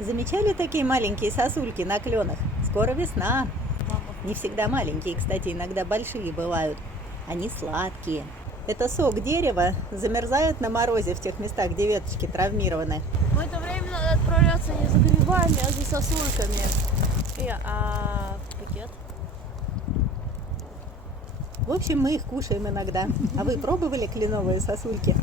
Замечали такие маленькие сосульки на кленах? Скоро весна. Не всегда маленькие, кстати, иногда большие бывают. Они сладкие. Это сок дерева замерзает на морозе в тех местах, где веточки травмированы. В это время надо отправляться не за грибами, а за сосульками. А пакет? В общем, мы их кушаем иногда. А вы пробовали кленовые сосульки?